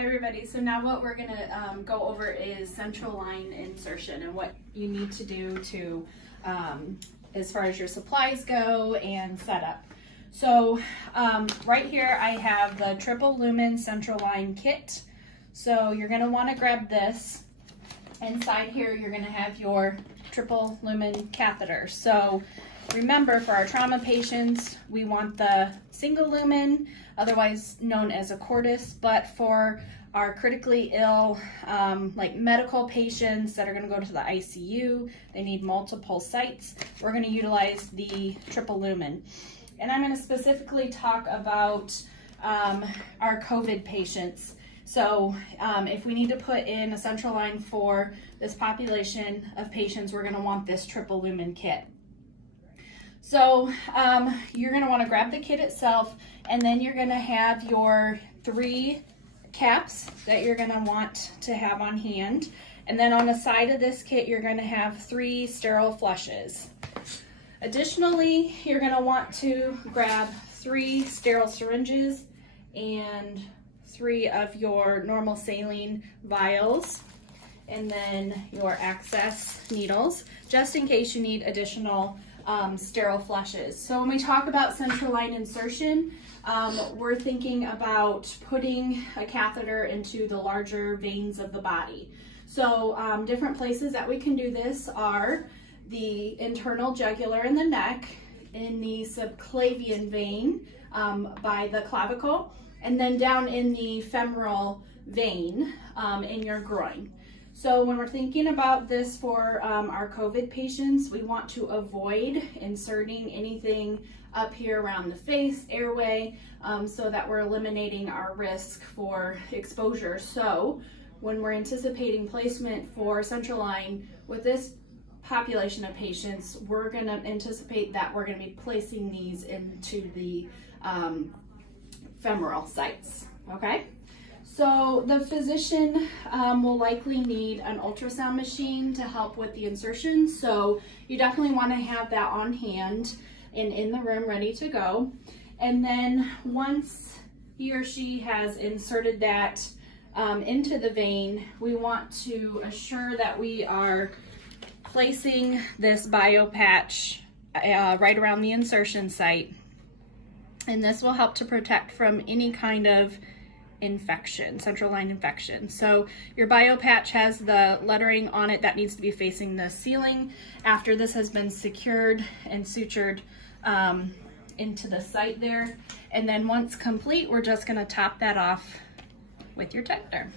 Hi everybody, so now what we're going to go over is central line insertion and what you need to do to, as far as your supplies go and setup. So right here I have the triple lumen central line kit. So you're going to want to grab this. Inside here you're going to have your triple lumen catheter. So remember, for our trauma patients, we want the single lumen, otherwise known as a Cordis, but for our critically ill, like medical patients that are going to go to the ICU, they need multiple sites, we're going to utilize the triple lumen. And I'm going to specifically talk about our COVID patients. So if we need to put in a central line for this population of patients, we're going to want this triple lumen kit. So you're going to want to grab the kit itself, and then you're going to have your 3 caps that you're going to want to have on hand. And then on the side of this kit, you're going to have 3 sterile flushes. Additionally, you're going to want to grab 3 sterile syringes and 3 of your normal saline vials, and then your access needles, just in case you need additional sterile flushes. So when we talk about central line insertion, we're thinking about putting a catheter into the larger veins of the body. So different places that we can do this are the internal jugular in the neck, in the subclavian vein by the clavicle, and then down in the femoral vein in your groin. So when we're thinking about this for our COVID patients, we want to avoid inserting anything up here around the face, airway, so that we're eliminating our risk for exposure. So when we're anticipating placement for central line with this population of patients, we're going to anticipate that we're going to be placing these into the femoral sites, okay? So the physician will likely need an ultrasound machine to help with the insertion. So you definitely want to have that on hand and in the room ready to go. And then once he or she has inserted that into the vein, we want to assure that we are placing this BioPatch right around the insertion site. And this will help to protect from any kind of infection, central line infection. So your BioPatch has the lettering on it that needs to be facing the ceiling after this has been secured and sutured into the site there. And then once complete, we're just going to top that off with your Techner.